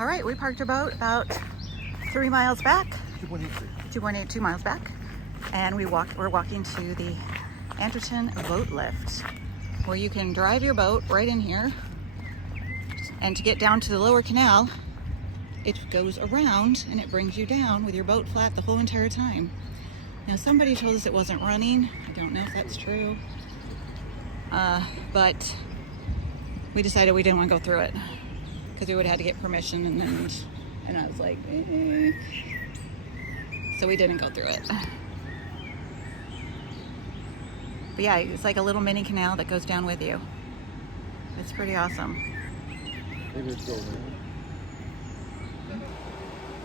All right, we parked our boat about 3 miles back. 2 miles back. And we're walking to the Anderton Boat Lift, where you can drive your boat right in here. And to get down to the lower canal, it goes around and it brings you down with your boat flat the whole entire time. Now, somebody told us it wasn't running. I don't know if that's true. But we decided we didn't want to go through it because we would have had to get permission, and I was like, eh. So we didn't go through it. But yeah, it's like a little mini canal that goes down with you. It's pretty awesome. Maybe it's over.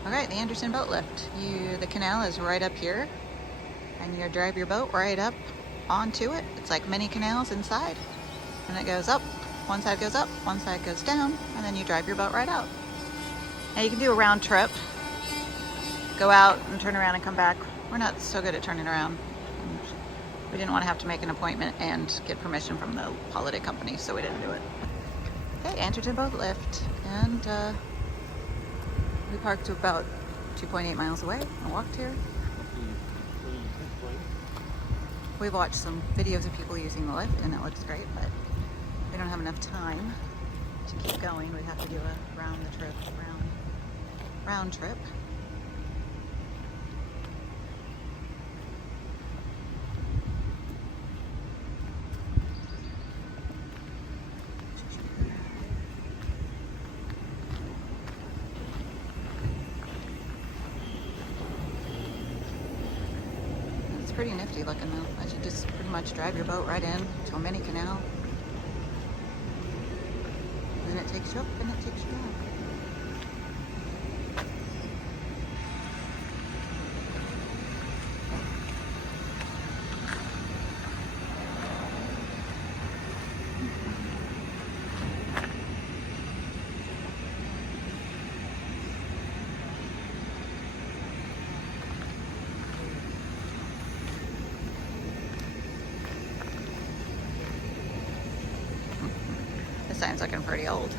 Okay, the Anderton Boat Lift. The canal is right up here, and you drive your boat right up onto it. It's like mini canals inside, and it goes up. One side goes up, one side goes down, and then you drive your boat right out. Now you can do a round trip, go out and turn around and come back. We're not so good at turning around. We didn't want to have to make an appointment and get permission from the holiday company, so we didn't do it. Okay, Anderton Boat Lift, and we parked about 2.8 miles away and walked here. We've watched some videos of people using the lift, and it looks great, but we don't have enough time to keep going. We'd have to do a round trip. It's pretty nifty looking though. I should just pretty much drive your boat right in to a mini canal. And then it takes you up and it takes you down. This sign's looking pretty old.